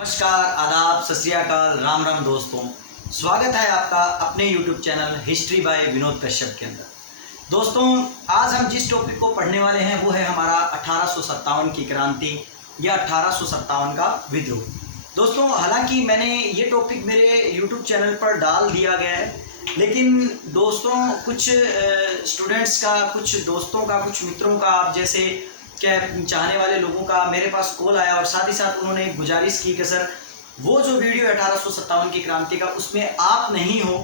नमस्कार, आदाब, सत श्री अकाल, राम राम दोस्तों। स्वागत है आपका अपने YouTube channel history by Vinod Kashyap के अंदर। दोस्तों, आज हम जिस टॉपिक को पढ़ने वाले हैं वो है हमारा 1857 की क्रांति या 1857 का विद्रोह। दोस्तों, हालांकि मैंने ये टॉपिक मेरे YouTube चैनल पर डाल दिया गया है, लेकिन दोस्तों कुछ स्टूडेंट्स का, कुछ दोस्तों का, कुछ मित्रों का, आप जैसे क्या चाहने वाले लोगों का मेरे पास कॉल आया और साथ ही साथ उन्होंने एक गुजारिश की कि सर वो जो वीडियो 1857 की क्रांति का उसमें आप नहीं हो,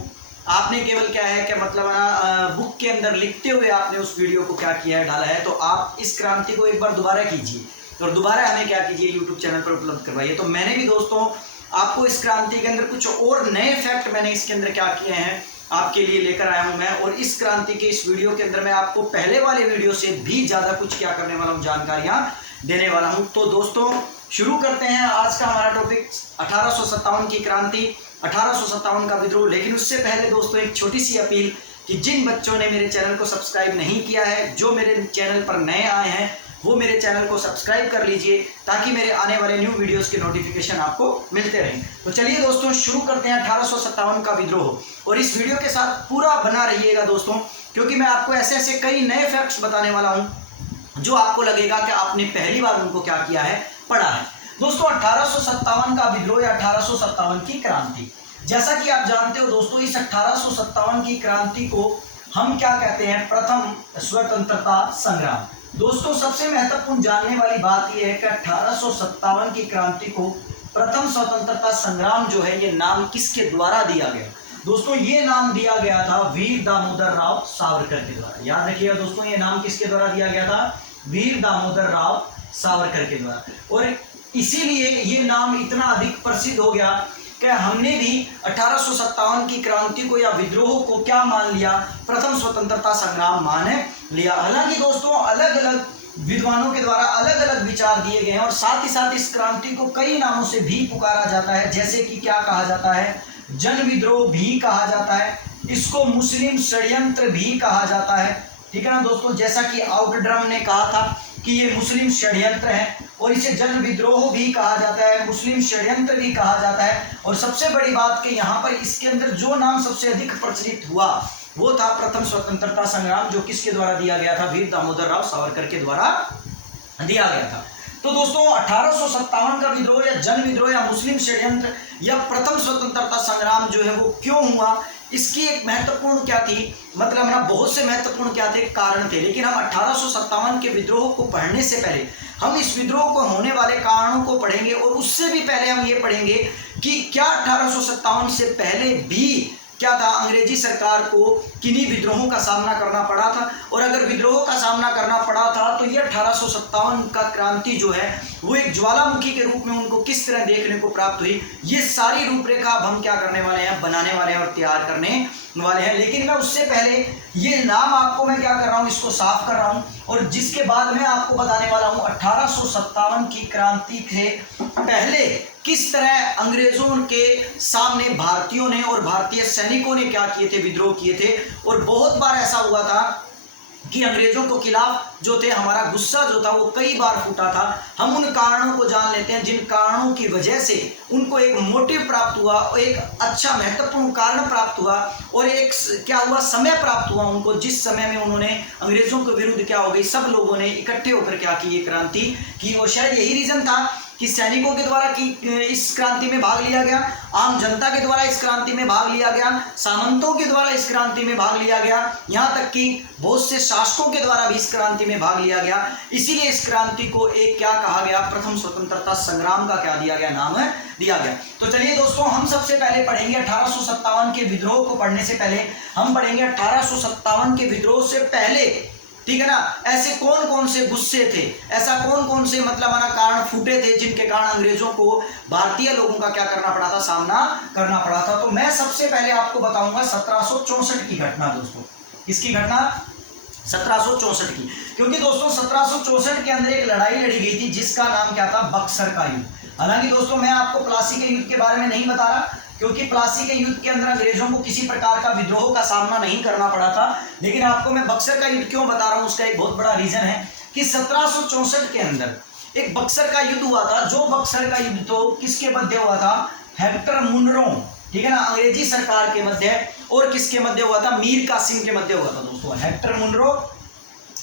आपने केवल क्या है कि मतलब बुक के अंदर लिखते हुए आपने उस वीडियो को क्या किया है, डाला है, तो आप इस क्रांति को एक बार दोबारा कीजिए और दोबारा हमें क्या कीजिए यूट्यूब चैनल पर उपलब्ध करवाइए। तो मैंने भी दोस्तों आपको इस क्रांति के अंदर कुछ और नए फैक्ट मैंने इसके अंदर क्या किए हैं आपके लिए लेकर आया हूं मैं, और इस क्रांति के इस वीडियो के अंदर मैं आपको पहले वाले वीडियो से भी ज़्यादा कुछ क्या करने वाला हूं, जानकारियां देने वाला हूं। तो दोस्तों शुरू करते हैं आज का हमारा टॉपिक 1857 की क्रांति, 1857 का विद्रोह। लेकिन उससे पहले दोस्तों एक छोटी सी अपील कि जिन बच्चों ने मेरे चैनल को सब्सक्राइब नहीं किया है, जो मेरे चैनल पर नए आए हैं, वो मेरे चैनल को सब्सक्राइब कर लीजिए ताकि मेरे आने वाले न्यू वीडियोस के नोटिफिकेशन आपको मिलते रहें। तो चलिए दोस्तों शुरू करते हैं 1857 का विद्रोह, और इस वीडियो के साथ पूरा बना रहिएगा दोस्तों, क्योंकि मैं आपको ऐसे ऐसे कई नए फैक्ट्स बताने वाला हूं जो आपको लगेगा कि आपने पहली बार उनको क्या किया है, पढ़ा है। दोस्तों 1857 का विद्रोह या 1857 की क्रांति, जैसा कि आप जानते हो दोस्तों, इस 1857 की क्रांति को हम क्या कहते हैं, प्रथम स्वतंत्रता संग्राम। दोस्तों सबसे महत्वपूर्ण जानने वाली बात यह है कि 1857 की क्रांति को प्रथम स्वतंत्रता संग्राम जो है, ये नाम किसके द्वारा दिया गया। दोस्तों ये नाम दिया गया था वीर दामोदर राव सावरकर के द्वारा। याद रखिएगा दोस्तों, ये नाम किसके द्वारा दिया गया था, वीर दामोदर राव सावरकर के द्वारा। और इसीलिए ये नाम इतना अधिक प्रसिद्ध हो गया कि हमने भी 1857 की क्रांति को या विद्रोह को क्या मान लिया, प्रथम स्वतंत्रता संग्राम मान लिया। हालांकि दोस्तों अलग अलग विद्वानों के द्वारा अलग अलग विचार दिए गए हैं, और साथ ही साथ इस क्रांति को कई नामों से भी पुकारा जाता है, जैसे कि क्या कहा जाता है, जन विद्रोह भी कहा जाता है, इसको मुस्लिम षड्यंत्र भी कहा जाता है। ठीक है ना दोस्तों, जैसा कि आउटड्रम ने कहा था कि ये मुस्लिम षड्यंत्र है, और इसे जन विद्रोह भी कहा जाता है, मुस्लिम षड्यंत्र भी कहा जाता है। और सबसे बड़ी बात कि यहाँ पर इसके अंदर जो नाम सबसे अधिक प्रचलित हुआ वो था प्रथम स्वतंत्रता संग्राम, जो किसके द्वारा दिया गया था, वीर दामोदर राव सावरकर के द्वारा दिया गया था। तो दोस्तों 1857 का विद्रोह या जन विद्रोह या मुस्लिम षड्यंत्र या प्रथम स्वतंत्रता संग्राम जो है वो क्यों हुआ, इसकी एक महत्वपूर्ण क्या थी, मतलब ना बहुत से महत्वपूर्ण क्या थे, कारण थे। लेकिन हम 1857 के विद्रोह को पढ़ने से पहले हम इस विद्रोह को होने वाले कारणों को पढ़ेंगे, और उससे भी पहले हम ये पढ़ेंगे कि क्या 1857 से पहले भी क्या था, अंग्रेजी सरकार को किन्हीं विद्रोहों का सामना करना पड़ा था, और अगर विद्रोह का सामना करना पड़ा था तो ये 1857 का क्रांति जो है वो एक ज्वालामुखी के रूप में उनको किस तरह देखने को प्राप्त हुई, ये सारी रूपरेखा अब हम क्या करने वाले हैं, बनाने वाले हैं और तैयार करने वाले हैं। लेकिन मैं उससे पहले ये नाम आपको मैं क्या कर रहा हूँ, इसको साफ कर रहा हूँ, और जिसके बाद मैं आपको बताने वाला हूँ 1857 की क्रांति से पहले किस तरह अंग्रेजों के सामने भारतीयों ने और भारतीय सैनिकों ने क्या किए थे, विद्रोह किए थे। और बहुत बार ऐसा हुआ था कि अंग्रेजों के खिलाफ जो थे हमारा गुस्सा जो था वो कई बार फूटा था। हम उन कारणों को जान लेते हैं जिन कारणों की वजह से उनको एक मोटिव प्राप्त हुआ, एक अच्छा महत्वपूर्ण कारण प्राप्त हुआ, और एक क्या हुआ, समय प्राप्त हुआ उनको, जिस समय में उन्होंने अंग्रेजों के विरुद्ध क्या हो गई, सब लोगों ने इकट्ठे होकर क्या की, ये क्रांति की। और शायद यही रीजन था कि सैनिकों के द्वारा की इस क्रांति में भाग लिया गया, आम जनता के द्वारा इस क्रांति में भाग लिया गया, सामंतों के द्वारा इस क्रांति में भाग लिया गया, यहाँ तक कि बहुत से शासकों के द्वारा भी इस क्रांति में भाग लिया गया। इसीलिए इस क्रांति को एक क्या कहा गया, प्रथम स्वतंत्रता संग्राम का क्या दिया गया, नाम दिया गया। तो चलिए दोस्तों हम सबसे पहले पढ़ेंगे 1857 के विद्रोह को पढ़ने से पहले हम पढ़ेंगे 1857 के विद्रोह से पहले, ठीक है ना, ऐसे कौन कौन से गुस्से थे, ऐसा कौन कौन से मतलब कारण फूटे थे जिनके कारण अंग्रेजों को भारतीय लोगों का क्या करना पड़ा था, सामना करना पड़ा था। तो मैं सबसे पहले आपको बताऊंगा 1764 की घटना। दोस्तों किसकी घटना, 1764 की, क्योंकि दोस्तों 1764 के अंदर एक लड़ाई लड़ी गई थी जिसका नाम क्या था, बक्सर का युद्ध। हालांकि दोस्तों मैं आपको प्लासी के युद्ध के बारे में नहीं बता रहा, क्योंकि प्लासी के युद्ध के अंदर अंग्रेजों को किसी प्रकार का विद्रोह का सामना नहीं करना पड़ा था। लेकिन आपको मैं बक्सर का युद्ध क्यों बता रहा हूं, उसका एक बहुत बड़ा रीजन है कि 1764 के अंदर एक बक्सर का युद्ध हुआ था, जो बक्सर का युद्ध तो किसके मध्य हुआ था, हेक्टर मुनरो, ठीक है ना, अंग्रेजी सरकार के मध्य और किसके मध्य हुआ था, मीर कासिम के मध्य हुआ था दोस्तों। Hector Munro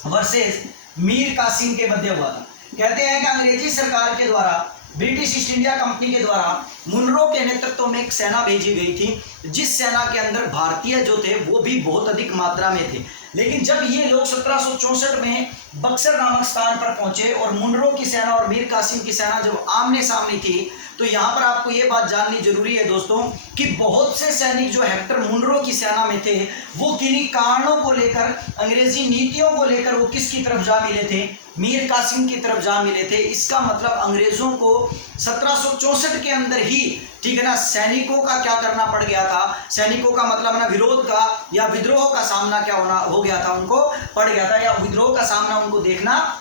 versus Mir Qasim के मध्य हुआ था। कहते हैं कि अंग्रेजी सरकार के द्वारा, ब्रिटिश ईस्ट इंडिया कंपनी के द्वारा मुनरो के नेतृत्व में एक सेना भेजी गई थी, जिस सेना के अंदर भारतीय जो थे वो भी बहुत अधिक मात्रा में थे। लेकिन जब ये लोग 1764 में बक्सर नामक स्थान पर पहुंचे और मुनरो की सेना और मीर कासिम की सेना जब आमने सामने थी, तो यहाँ पर आपको ये बात जाननी जरूरी है दोस्तों कि बहुत से सैनिक जो हेक्टर मुनरो की सेना में थे वो किन्हीं कारणों को लेकर, अंग्रेजी नीतियों को लेकर वो किसकी तरफ जा मिले थे, मीर कासिम की तरफ जा मिले थे। इसका मतलब अंग्रेजों को 1764 के अंदर ही, ठीक है ना, सैनिकों का क्या करना पड़ गया था, सैनिकों का मतलब ना विरोध का या विद्रोह का सामना क्या हो गया था, उनको पड़ गया था, या विद्रोह का सामना उनको देखना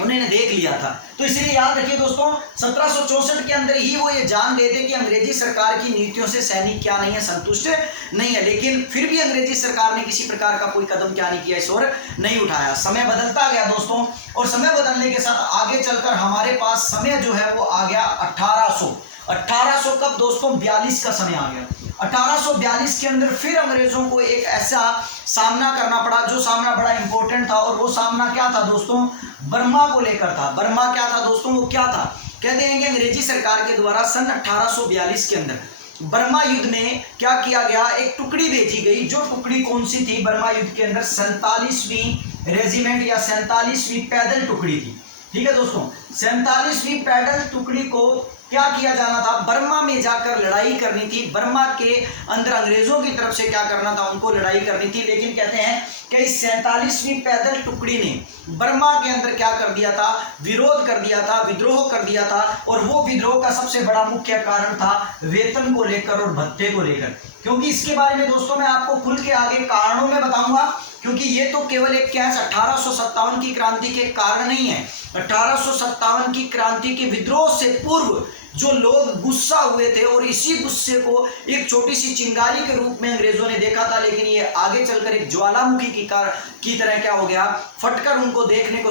उन्होंने देख लिया था। तो इसलिए याद रखिए दोस्तों 1764 के अंदर ही वो ये जान गए थे कि अंग्रेजी सरकार की नीतियों से सैनिक क्या नहीं है, संतुष्ट नहीं है। लेकिन फिर भी अंग्रेजी सरकार ने किसी प्रकार का कोई कदम क्या नहीं किया, इस ओर नहीं उठाया। समय बदलता गया दोस्तों, और समय बदलने के साथ आगे चलकर हमारे पास समय जो है वो आ गया 1800 कब दोस्तों, 42 का समय आ गया। 1842 के अंदर फिर अंग्रेजों को एक ऐसा सामना करना पड़ा जो सामना बड़ा इंपॉर्टेंट था, और वो सामना क्या था दोस्तों, बर्मा को लेकर था। बर्मा क्या था दोस्तों, वो क्या था, कहते हैं कि अंग्रेजी सरकार के द्वारा सन 1842 के अंदर बर्मा युद्ध में क्या किया गया, एक टुकड़ी भेजी गई। जो टुकड़ी कौन सी थी, बर्मा युद्ध के अंदर 47वीं रेजिमेंट या 47वीं पैदल टुकड़ी थी। ठीक है दोस्तों, 47वीं पैदल टुकड़ी को क्या किया जाना था, बर्मा में जाकर लड़ाई करनी थी। बर्मा के अंदर अंग्रेजों की तरफ से क्या करना था, उनको लड़ाई करनी थी। लेकिन कहते हैं कि इस 47वीं पैदल टुकड़ी ने बर्मा के अंदर क्या कर दिया था, विरोध कर दिया था, विद्रोह कर दिया था। और वो विद्रोह का सबसे बड़ा मुख्य कारण था वेतन को लेकर और भत्ते को लेकर। क्योंकि इसके बारे में दोस्तों मैं आपको खुल के आगे कारणों में बताऊंगा, क्योंकि ये तो केवल एक क्या है, 1857 की क्रांति के कारण नहीं है। 1857 की क्रांति के विद्रोह से पूर्व जो लोग गुस्सा हुए थे, और इसी गुस्से को एक छोटी सी चिंगारी के रूप में अंग्रेजों ने देखा था, लेकिन ये आगे चलकर एक ज्वालामुखी की तरह क्या हो गया, फटकर उनको देखने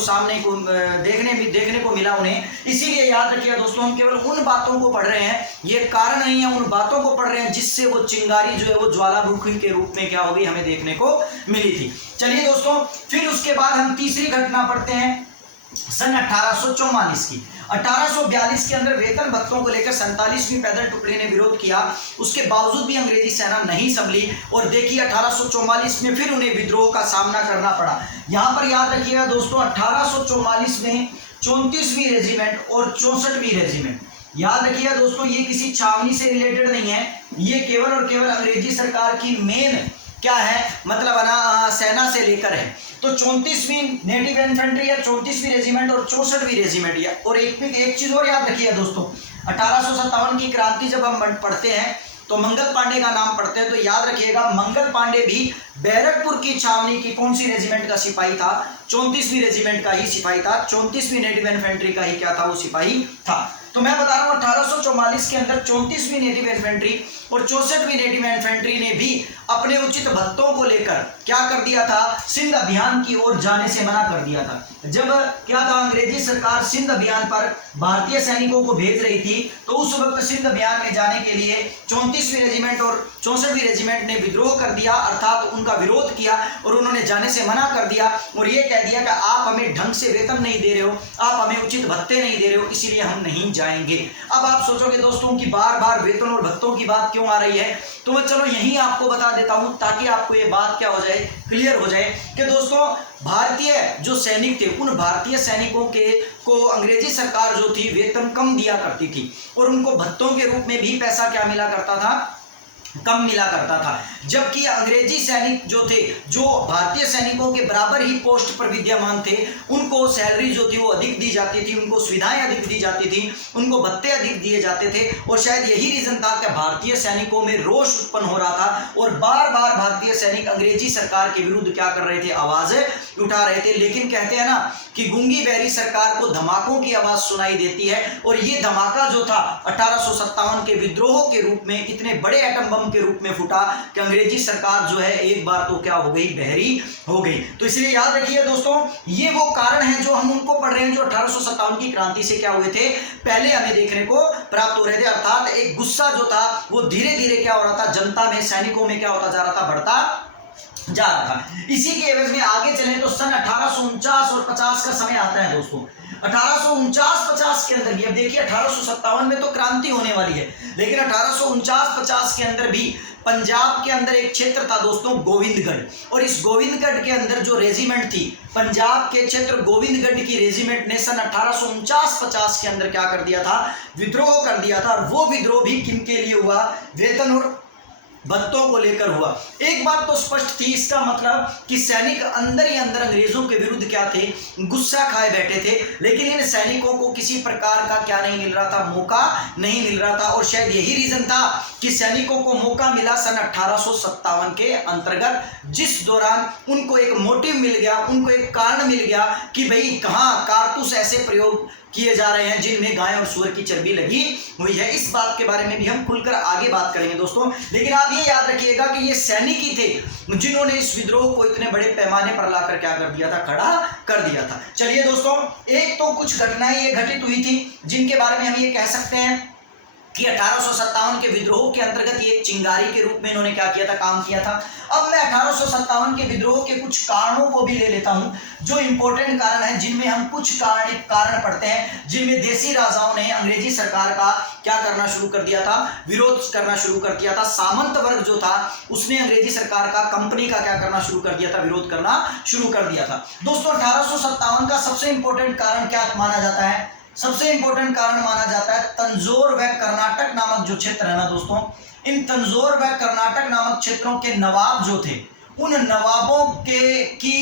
को मिला उन्हें। इसीलिए याद रखिएगा दोस्तों, हम केवल उन बातों को पढ़ रहे हैं, ये कारण नहीं है, उन बातों को पढ़ रहे हैं जिससे वो चिंगारी जो है वो ज्वालामुखी के रूप में क्या हो गई, हमें देखने को मिली थी। चलिए दोस्तों, फिर उसके बाद हम तीसरी घटना पढ़ते हैं सन 1844 की। 1842 के अंदर वेतन भत्तों को लेकर 47वीं पैदल टुकड़ी ने विरोध किया। उसके बावजूद भी अंग्रेजी सेना नहीं संभली, और देखिए 1844 में फिर उन्हें विद्रोह का सामना करना पड़ा। यहां पर याद रखिएगा दोस्तों, 1844 में 34वीं रेजिमेंट और 64वीं रेजिमेंट, याद रखिएगा दोस्तों, ये किसी छावनी से रिलेटेड नहीं है, ये केवल और केवल अंग्रेजी सरकार की मेन क्या है, मतलब सेना से लेकर है। तो 34वीं नेटिव इन्फेंट्री या 34वीं रेजिमेंट और 64वीं रेजिमेंट, या और एक चीज और याद रखिए दोस्तों, 1857 की क्रांति जब हम पढ़ते हैं तो मंगल पांडे का नाम पढ़ते हैं, तो याद रखिएगा मंगल पांडे भी बैरकपुर की छावनी की कौन सी रेजिमेंट का सिपाही था, 34वीं रेजिमेंट का ही सिपाही था, 34वीं नेटिव इन्फेंट्री का ही क्या था, वो सिपाही था। तो मैं बता रहा हूं 1844 के अंदर 34वीं नेटिव इन्फेंट्री और 64वीं नेटिव इन्फेंट्री ने भी अपने उचित भत्तों को लेकर क्या कर दिया था, सिंध अभियान की ओर जाने से मना कर दिया था। जब क्या था, अंग्रेजी सरकार सिंध अभियान पर भारतीय सैनिकों को भेज रही थी, तो उस वक्त सिंध अभियान में जाने के लिए 34वीं रेजिमेंट और 64वीं रेजिमेंट ने विद्रोह कर दिया, अर्थात उनका विरोध किया और उन्होंने जाने से मना कर दिया, और ये कह दिया कि आप हमें ढंग से वेतन नहीं दे रहे हो, आप हमें उचित भत्ते नहीं दे रहे हो, इसीलिए हम नहीं जाएंगे। अब आप सोचोगे दोस्तों कि बार बार वेतन और भत्तों की बात क्यों आ रही है, तो मैं चलो यही आपको बता देता हूं, ताकि आपको ये बात क्या हो जाए, क्लियर हो जाए कि दोस्तों भारतीय जो सैनिक थे, उन भारतीय सैनिकों को अंग्रेजी सरकार जो थी वेतन कम दिया करती थी, और उनको भत्तों के रूप में भी पैसा क्या मिला करता था, कम मिला करता था। जबकि अंग्रेजी सैनिक जो थे, जो भारतीय सैनिकों के बराबर ही पोस्ट पर विद्यमान थे, उनको सैलरी जो थी वो अधिक दी जाती थी, उनको सुविधाएं अधिक दी जाती थी, उनको भत्ते अधिक दिए जाते थे। और शायद यही रीजन था कि भारतीय सैनिकों में रोष उत्पन्न हो रहा था, और बार बार भारतीय सैनिक अंग्रेजी सरकार के विरुद्ध क्या कर रहे थे, आवाज उठा रहे थे। लेकिन कहते हैं ना कि गूंगी बहरी सरकार को धमाकों की आवाज सुनाई देती है, और ये धमाका जो था 1857 के विद्रोह के रूप में, इतने बड़े एटम बम के रूप में फूटा कि अंग्रेजी सरकार जो है एक बार तो क्या हो गई, बहरी हो गई। तो इसलिए याद रखिए दोस्तों, ये वो कारण है जो हम उनको पढ़ रहे हैं जो 1857 की क्रांति से क्या हुए थे, पहले हमें देखने को प्राप्त हो रहे थे। अर्थात एक गुस्सा जो था वो धीरे धीरे क्या हो रहा था, जनता में, सैनिकों में क्या होता जा रहा था, बढ़ता जा रहा था। इसी के एवज में आगे चले तो सन 1849 और 50 का समय आता है दोस्तों। 1849-50 के अंदर भी, अब देखिए 1857 में तो क्रांति होने वाली है, लेकिन 1849-50 के अंदर भी पंजाब के अंदर एक क्षेत्र था दोस्तों, गोविंदगढ़, और इस गोविंदगढ़ के अंदर जो रेजिमेंट थी, पंजाब के क्षेत्र गोविंदगढ़ की रेजिमेंट ने सन 1849-50 के अंदर क्या कर दिया था, विद्रोह कर दिया था। और वो विद्रोह भी किनके लिए हुआ, वेतन और भत्तों को लेकर हुआ। एक बात तो स्पष्ट थी, इसका मतलब कि सैनिक अंदर ही अंदर अंग्रेजों के विरुद्ध क्या थे, गुस्सा खाए बैठे थे, लेकिन इन सैनिकों को किसी प्रकार का क्या नहीं मिल रहा था, मौका नहीं मिल रहा था। और शायद यही रीजन था कि सैनिकों को मौका मिला सन 1857 के अंतर्गत, जिस दौरान उनको एक मोटिव मिल गया, उनको एक कारण मिल गया कि भाई कहाँ कारतूस ऐसे प्रयोग किए जा रहे हैं जिनमें गाय और सूअर की चर्बी लगी हुई है। इस बात के बारे में भी हम खुलकर आगे बात करेंगे दोस्तों, लेकिन आप ये याद रखिएगा कि ये सैनिक ही थे जिन्होंने इस विद्रोह को इतने बड़े पैमाने पर लाकर क्या कर दिया था, खड़ा कर दिया था। चलिए दोस्तों, एक तो कुछ घटनाएं ये घटित हुई थी जिनके बारे में हम ये कह सकते हैं कि 1857 के विद्रोह के अंतर्गत ये चिंगारी के रूप में इन्होंने क्या किया था, काम किया था। अब मैं 1857 के विद्रोह के कुछ कारणों को भी ले लेता हूं, जो इंपॉर्टेंट कारण है, जिनमें हम कुछ कारण पढ़ते हैं, जिनमें देसी राजाओं ने अंग्रेजी सरकार का क्या करना शुरू कर दिया था, विरोध करना शुरू कर दिया था। सामंत वर्ग जो था उसने अंग्रेजी सरकार का, कंपनी का क्या करना शुरू कर दिया था, विरोध करना शुरू कर दिया था। दोस्तों 1857 का सबसे इंपॉर्टेंट कारण क्या माना जाता है, सबसे इंपॉर्टेंट कारण माना जाता है तंजौर व कर्नाटक नामक जो क्षेत्र है ना दोस्तों, इन तंजौर व कर्नाटक नामक क्षेत्रों के नवाब जो थे, उन नवाबों के की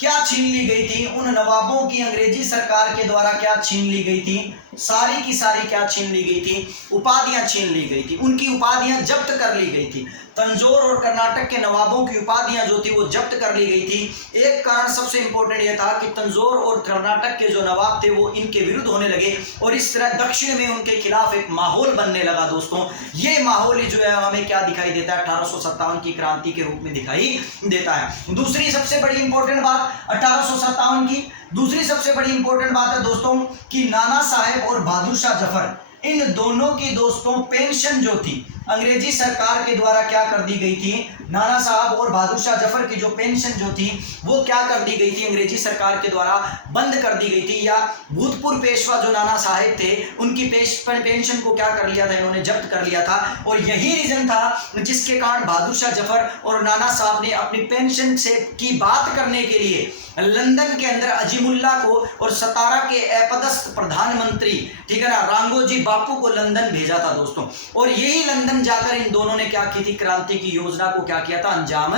क्या छीन ली गई थी, उन नवाबों की अंग्रेजी सरकार के द्वारा क्या छीन ली गई थी, सारी की सारी क्या छीन ली गई थी, उपाधियां छीन ली गई थी, उनकी उपाधियां जब्त कर ली गई थी। तंजौर और कर्नाटक के नवाबों की उपाधियां जो थी वो जब्त कर ली गई थी। एक कारण सबसे इंपॉर्टेंट यह था कि तंजौर और कर्नाटक के जो नवाब थे वो इनके विरुद्ध होने लगे और इस तरह दक्षिण में उनके खिलाफ एक माहौल बनने लगा दोस्तों। ये माहौल जो है हमें क्या दिखाई देता है, 1857 की क्रांति के रूप में दिखाई देता है। दूसरी सबसे बड़ी इंपॉर्टेंट बात 1857 की, दूसरी सबसे बड़ी इंपॉर्टेंट बात है दोस्तों कि नाना साहेब और बहादुर शाह जफर, इन दोनों की दोस्तों पेंशन जो थी अंग्रेजी सरकार के द्वारा क्या कर दी गई थी, नाना साहब और बहादुर शाह जफर की जो पेंशन जो थी वो क्या कर दी गई थी, अंग्रेजी सरकार के द्वारा बंद कर दी गई थी। या भूतपूर्व पेशवा जो नाना साहेब थे उनकी पेंशन को क्या कर लिया था, इन्होंने जब्त कर लिया था। और यही रीजन था जिसके कारण बहादुर शाह जफर और नाना साहब ने अपनी पेंशन से की बात करने के लिए लंदन के अंदर अजीमुल्ला को और सतारा के अपदस्थ प्रधानमंत्री, ठीक है ना, रांगोजी बापू को लंदन भेजा था दोस्तों। और यही लंदन जाकर इन दोनों ने क्या की थी, क्रांति की योजना को क्या किया था, अंजाम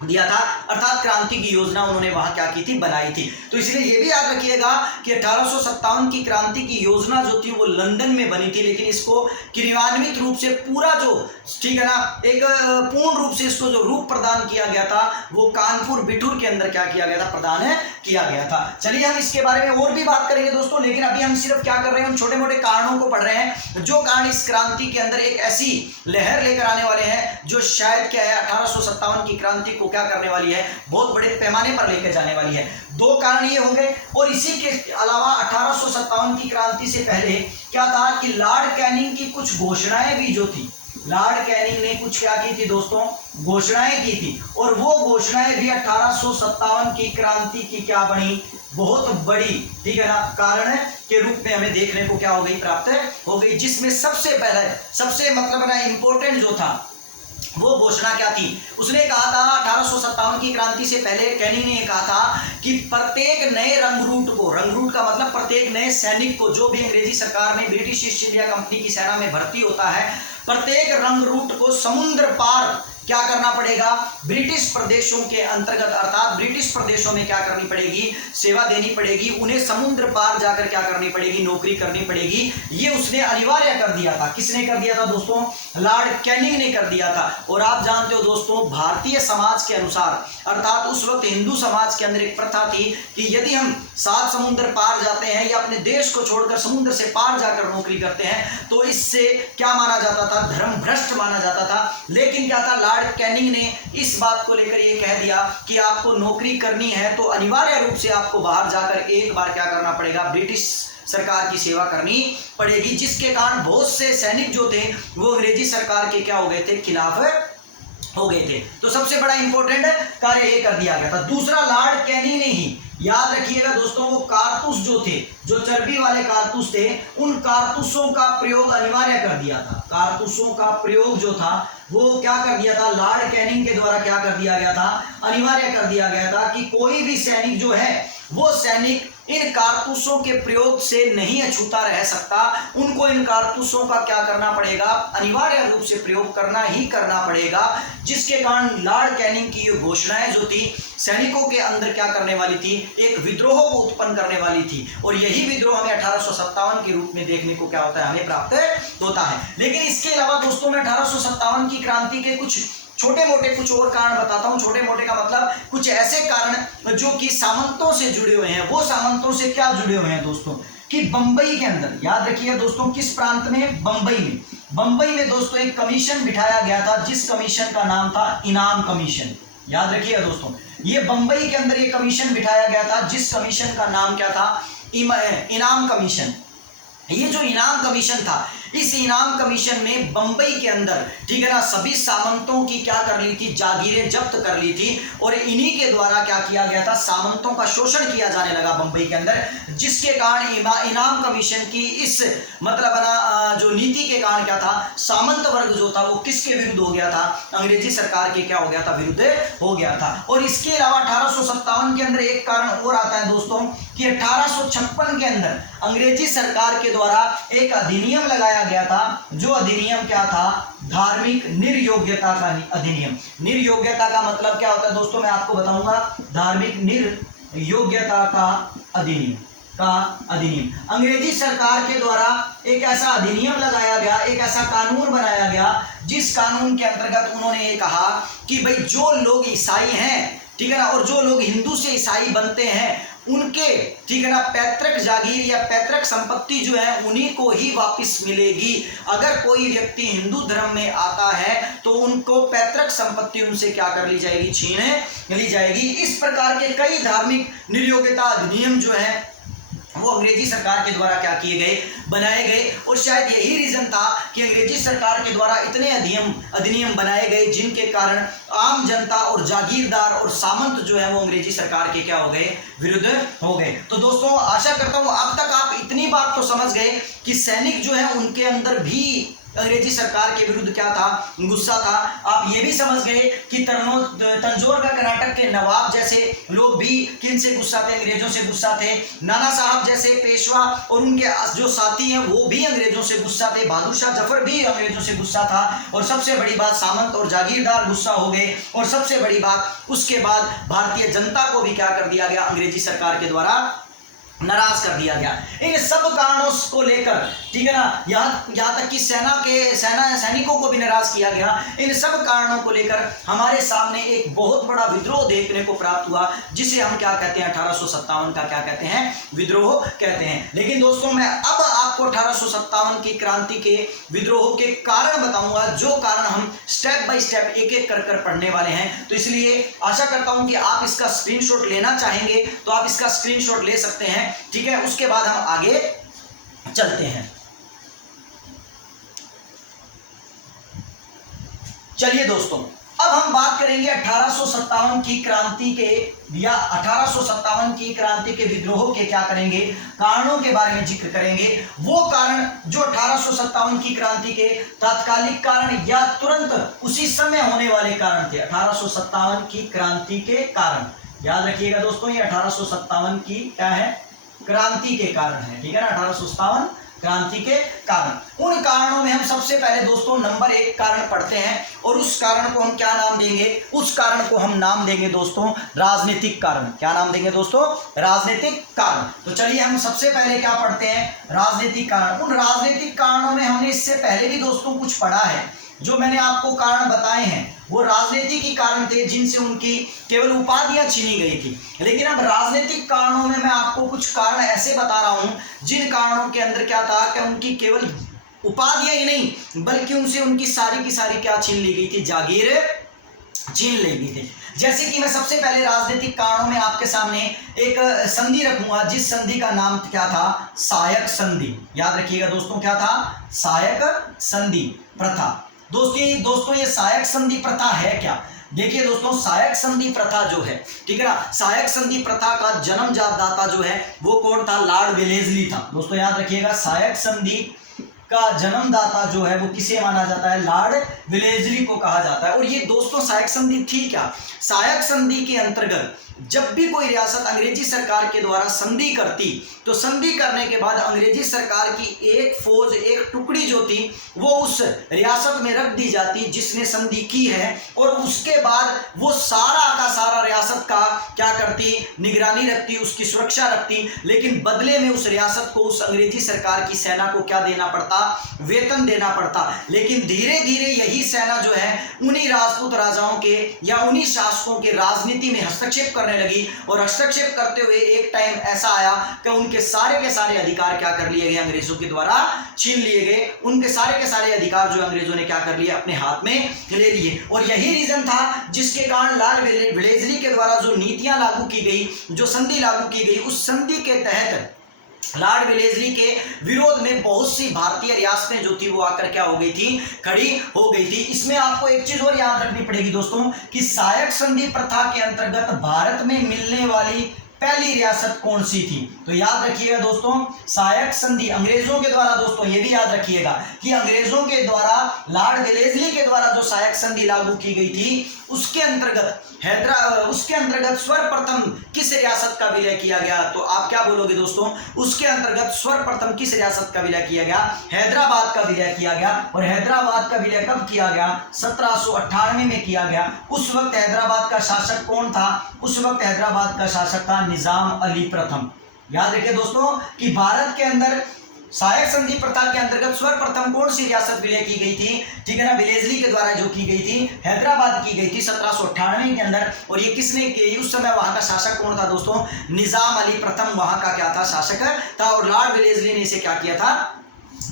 दिया था। अर्थात क्रांति की योजना उन्होंने वहां क्या की थी, बनाई थी। तो इसलिए ये भी याद रखिएगा कि 1857 की क्रांति की योजना जो थी वो लंदन में बनी थी, लेकिन इसको क्रियान्वित रूप से पूरा जो, ठीक है ना, एक पूर्ण रूप से इसको जो रूप प्रदान किया गया था वो कानपुर बिठूर के अंदर क्या किया गया था, प्रदान किया गया था। चलिए हम इसके बारे में और भी बात करेंगे दोस्तों, लेकिन अभी हम सिर्फ क्या कर रहे हैं, उन छोटे मोटे कारणों को पढ़ रहे हैं जो कारण इस क्रांति के अंदर एक ऐसी लहर लेकर आने वाले हैं जो शायद क्या है 1857 की क्रांति को क्या करने वाली है, बहुत बड़े पैमाने पर लेकर जाने वाली है। दो कारण ये होंगे। और इसी के अलावा 1857 की क्रांति से पहले क्या था कि लॉर्ड कैनिंग की कुछ घोषणाएं भी जो थी, लॉर्ड कैनिंग ने कुछ क्या की थी दोस्तों, घोषणाएं की थी। और वो घोषणाएं भी 1857 की क्रांति की क्या बनी, बहुत बड़ी, ठीक है ना, कारण के रूप में हमें देखने को क्या हो गई, प्राप्त हो गई। जिसमें सबसे पहले, सबसे मतलब ना इंपॉर्टेंट जो था वो घोषणा क्या थी, उसने कहा था 1857 की क्रांति से पहले कैनिंग ने कहा था कि प्रत्येक नए रंगरूट को, रंगरूट का मतलब प्रत्येक नए सैनिक को जो भी अंग्रेजी सरकार में ब्रिटिश ईस्ट इंडिया कंपनी की सेना में भर्ती होता है, प्रत्येक रंगरूट को समुद्र पार क्या करना पड़ेगा, ब्रिटिश प्रदेशों के अंतर्गत, अर्थात ब्रिटिश प्रदेशों में क्या करनी पड़ेगी, सेवा देनी पड़ेगी, उन्हें समुद्र पार जाकर क्या करनी पड़ेगी, नौकरी करनी पड़ेगी। ये उसने अनिवार्य कर दिया था। किसने कर दिया था दोस्तों, लॉर्ड कैनिंग ने कर दिया था। और आप जानते हो दोस्तों, भारतीय समाज के अनुसार, अर्थात उस वक्त हिंदू समाज के अंदर एक प्रथा थी कि यदि हम सात समुद्र पार जाते हैं या अपने देश को छोड़कर समुद्र से पार जाकर नौकरी करते हैं, तो इससे क्या माना जाता था, धर्म भ्रष्ट माना जाता था। लेकिन क्या था, लॉर्ड कैनिंग ने इस बात को लेकर ये कह दिया कि आपको नौकरी करनी है तो अनिवार्य रूप से आपको बाहर जाकर एक बार क्या करना पड़ेगा, ब्रिटिश सरकार की सेवा करनी पड़ेगी, जिसके कारण बहुत से सैनिक जो थे वो अंग्रेजी सरकार के क्या हो गए थे, खिलाफ हो गए थे। तो सबसे बड़ा इंपॉर्टेंट कार्य ये कर दिया गया था। दूसरा, लॉर्ड कैनिंग ने ही, याद रखिएगा दोस्तों, वो कारतूस जो थे, जो चर्बी वाले कारतूस थे, उन कारतूसों का प्रयोग अनिवार्य कर दिया था। कारतूसों का प्रयोग जो था वो क्या कर दिया था, लॉर्ड कैनिंग के द्वारा क्या कर दिया गया था, अनिवार्य कर दिया गया था कि कोई भी सैनिक जो है वो सैनिक इन कारतूसों के प्रयोग से नहीं अछूता रह सकता। उनको इन कारतूसों का क्या करना पड़ेगा, अनिवार्य रूप से प्रयोग करना ही करना पड़ेगा, जिसके कारण लॉर्ड कैनिंग की ये घोषणाएं जो थी सैनिकों के अंदर क्या करने वाली थी, एक विद्रोह को उत्पन्न करने वाली थी। और यही विद्रोह हमें 1857 के रूप में देखने को क्या होता है, हमें प्राप्त होता है। लेकिन इसके अलावा दोस्तों मैं 1857 की क्रांति के कुछ छोटे मोटे कुछ और कारण बताता हूं। छोटे मोटे का मतलब कुछ ऐसे कारण जो कि सामंतों से जुड़े हुए हैं। वो सामंतों से क्या जुड़े हुए हैं दोस्तों, कि बंबई के अंदर, याद रखिए दोस्तों, किस प्रांत में, बंबई में। बंबई में दोस्तों एक कमीशन बिठाया गया था, जिस कमीशन का नाम था इनाम कमीशन। याद रखिएगा दोस्तों, ये बंबई के अंदर ये कमीशन बिठाया गया था, जिस कमीशन का नाम क्या था, इनाम कमीशन। ये जो इनाम कमीशन था, इस इनाम कमीशन में बंबई के अंदर, ठीक है ना, सभी सामंतों की क्या कर ली थी, जागीरें जब्त कर ली थी। और इन्हीं के द्वारा क्या किया गया था, सामंतों का शोषण किया जाने लगा बंबई के अंदर, जिसके कारण इनाम कमीशन की इस मतलब ना जो नीति के कारण क्या था, सामंत वर्ग जो था वो किसके विरुद्ध हो गया था, अंग्रेजी सरकार के क्या हो गया था, विरुद्ध हो गया था। और इसके अलावा 1857 के अंदर एक कारण और आता है दोस्तों, कि 1856 के अंदर अंग्रेजी सरकार के द्वारा एक अधिनियम लगाया गया था, जो अधिनियम क्या था, धार्मिक निर्योग्यता का अधिनियम। निर्योग्यता का मतलब क्या होता है दोस्तों, मैं आपको बताऊंगा। धार्मिक निर्योग्यता का अधिनियम अंग्रेजी सरकार के द्वारा एक ऐसा अधिनियम लगाया गया, एक ऐसा कानून बनाया गया, जिस कानून के अंतर्गत उन्होंने ये कहा कि भाई जो लोग ईसाई हैं, ठीक है ना, और जो लोग हिंदू से ईसाई बनते हैं, उनके, ठीक है ना, पैतृक जागीर या पैतृक संपत्ति जो है उन्हीं को ही वापस मिलेगी। अगर कोई व्यक्ति हिंदू धर्म में आता है तो उनको पैतृक संपत्ति उनसे क्या कर ली जाएगी, छीन ली जाएगी। इस प्रकार के कई धार्मिक निर्योग्यता अधिनियम जो है वो अंग्रेजी सरकार के द्वारा क्या किए गए, बनाए गए। और शायद यही रीजन था कि अंग्रेजी सरकार के द्वारा इतने अधिनियम बनाए गए, जिनके कारण आम जनता और जागीरदार और सामंत जो है वो अंग्रेजी सरकार के क्या हो गए, विरुद्ध हो गए। तो दोस्तों आशा करता हूं अब तक आप इतनी बात तो समझ गए कि सैनिक जो है उनके अंदर भी अंग्रेजी सरकार के विरुद्ध क्या था, गुस्सा था। आप ये भी समझ गए कि तंजौर का कर्नाटक के नवाब जैसे लोग भी किन से गुस्सा थे, अंग्रेजों से गुस्सा थे। नाना साहब जैसे पेशवा और उनके जो साथी हैं वो भी अंग्रेजों से गुस्सा थे। बहादुर शाह जफर भी अंग्रेजों से गुस्सा था। और सबसे बड़ी बात, सामंत और जागीरदार गुस्सा हो गए। और सबसे बड़ी बात, उसके बाद भारतीय जनता को भी क्या कर दिया गया, अंग्रेजी सरकार के द्वारा नाराज कर दिया गया। इन सब कारणों को लेकर, ठीक है ना, यहाँ तक कि सैनिकों को भी नाराज किया गया। इन सब कारणों को लेकर हमारे सामने एक बहुत बड़ा विद्रोह देखने को प्राप्त हुआ, जिसे हम क्या कहते हैं, 1857 का क्या कहते हैं, विद्रोह कहते हैं। लेकिन दोस्तों मैं अब आपको 1857 की क्रांति के विद्रोह के कारण बताऊंगा, जो कारण हम स्टेप बाय स्टेप एक एक कर पढ़ने वाले हैं। तो इसलिए आशा करता हूं कि आप इसका स्क्रीनशॉट लेना चाहेंगे तो आप इसका स्क्रीनशॉट ले सकते हैं, ठीक है। उसके बाद हम आगे चलते हैं। चलिए दोस्तों, अब हम बात करेंगे 1857 की क्रांति के या 1857 की क्रांति के विद्रोह के क्या करेंगे, कारणों के बारे में जिक्र करेंगे। वो कारण जो 1857 की क्रांति के तात्कालिक कारण या तुरंत उसी समय होने वाले कारण थे। 1857 की क्रांति के कारण, याद रखिएगा दोस्तों, ये 1857 की क्या है, क्रांति के कारण है, ठीक है ना। 1857 क्रांति के कारण। उन कारणों में हम सबसे पहले दोस्तों नंबर 1 कारण पढ़ते हैं, और उस कारण को हम क्या नाम देंगे, उस कारण को हम नाम देंगे दोस्तों राजनीतिक कारण। क्या नाम देंगे दोस्तों, राजनीतिक कारण। तो चलिए हम सबसे पहले क्या पढ़ते हैं, राजनीतिक कारण। उन राजनीतिक कारणों में हमने इससे पहले भी दोस्तों कुछ पढ़ा है, जो मैंने आपको कारण बताए हैं। वो राजनीतिक कारण थे जिनसे उनकी केवल उपाधियां छीनी गई थी। लेकिन अब राजनीतिक कारणों में मैं आपको कुछ कारण ऐसे बता रहा हूं जिन कारणों के अंदर क्या था कि उनकी केवल उपाधियां ही नहीं बल्कि उनसे उनकी सारी की सारी क्या छीन ली गई थी, जागीर छीन ली गई थी। जैसे कि मैं सबसे पहले राजनीतिक कारणों में आपके सामने एक संधि रखूंगा जिस संधि का नाम क्या था, सायक संधि। याद रखिएगा दोस्तों, क्या था, सायक संधि प्रथा। दोस्तों ये सायक संधि प्रथा है क्या? देखिए दोस्तों, सायक संधि प्रथा जो है, ठीक है ना, सायक संधि प्रथा का जन्मदाता जो है वो कौन था, लॉर्ड वेलेस्ली था। दोस्तों याद रखिएगा, सायक संधि का जन्मदाता जो है वो किसे माना जाता है, लॉर्ड वेलेस्ली को कहा जाता है। और ये दोस्तों सायक संधि थी क्या? सायक संधि के अंतर्गत जब भी कोई रियासत अंग्रेजी सरकार के द्वारा संधि करती तो संधि करने के बाद अंग्रेजी सरकार की एक फौज, एक टुकड़ी जो थी वो उस रियासत में रख दी जाती जिसने संधि की है, और उसके बाद वो सारा का सारा रियासत का क्या करती, निगरानी रखती, उसकी सुरक्षा रखती। लेकिन बदले में उस रियासत को, उस अंग्रेजी सरकार की सेना को क्या देना पड़ता, वेतन देना पड़ता। लेकिन धीरे धीरे यही सेना जो है उन्हीं राजपूत राजाओं के या उन्हीं शासकों के राजनीति में हस्तक्षेप करने लगी, और हस्तक्षेप करते हुए एक टाइम ऐसा आया कि उनके सारे के सारे अधिकार क्या कर लिए गए, अंग्रेजों के द्वारा छीन लिए गए। उनके सारे के सारे अधिकार जो अंग्रेजों ने क्या कर लिए, अपने हाथ में ले लिए। और यही रीजन था जिसके कारण लॉर्ड वेलेस्ली के द्वारा जो नीतियां लागू की गई, जो संधि लागू की गई, उस संधि के तहत लॉर्ड वेलेस्ली के विरोध में बहुत सी भारतीय रियासतें जो थी वो आकर क्या हो गई थी, खड़ी हो गई थी। इसमें आपको एक चीज और याद रखनी पड़ेगी दोस्तों कि सायक संधि प्रथा के अंतर्गत भारत में मिलने वाली पहली रियासत कौन सी थी। तो याद रखिएगा दोस्तों, सायक संधि अंग्रेजों के द्वारा, दोस्तों ये भी याद रखिएगा कि अंग्रेजों के द्वारा, लॉर्ड वेलेस्ली के द्वारा जो सायक संधि लागू की गई थी उसके अंतर्गत सर्वप्रथम किस रियासत का विलय किया गया? तो आप क्या बोलोगे दोस्तों, उसके अंतर्गत सर्वप्रथम किस रियासत का विलय किया गया? हैदराबाद का विलय किया गया। और हैदराबाद का विलय कब किया गया? 1798 में किया गया। उस वक्त हैदराबाद का शासक कौन था? उस वक्त हैदराबाद का शासक था निजाम अली प्रथम। याद रखिए दोस्तों कि भारत के अंदर सायक संधि प्रथा के अंतर्गत सर्वप्रथम कौन सी रियासत विलय की गई थी, ठीक है ना, वेलेस्ली के द्वारा जो की गई थी, हैदराबाद की गई थी 1798 के अंदर। और ये किसने की? उस समय वहां का शासक कौन था दोस्तों? निजाम अली प्रथम वहां का क्या था, शासक था। और लॉर्ड वेलेस्ली ने इसे क्या किया था,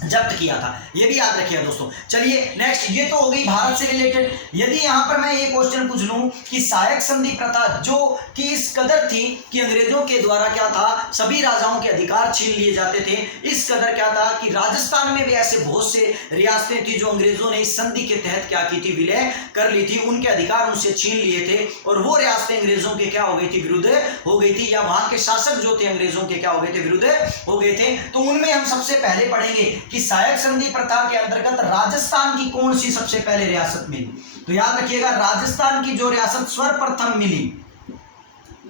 जब्त किया था। ये भी याद रखिएगा दोस्तों। चलिए नेक्स्ट, ये तो हो गई भारत से रिलेटेड। यदि यहां पर मैं ये क्वेश्चन पूछ लूं कि सायक संधि प्रथा जो कि इस कदर थी कि अंग्रेजों के द्वारा क्या था, सभी राजाओं के अधिकार छीन लिए जाते थे, इस कदर क्या था कि राजस्थान में भी ऐसे बहुत से रियासतें थी जो अंग्रेजों ने इस संधि के तहत क्या की थी, विलय कर ली थी, उनके अधिकार उनसे छीन लिए थे, और वो रियासतें अंग्रेजों के क्या हो गई थी, विरुद्ध हो गई थी, या वहां के शासक जो थे अंग्रेजों के क्या हो गए थे, विरुद्ध हो गए थे। तो उनमें हम सबसे पहले पढ़ेंगे कि सायक संधि प्रथा के अंतर्गत राजस्थान की कौन सी सबसे पहले रियासत मिली। तो याद रखिएगा, राजस्थान की जो रियासत सर्वप्रथम मिली,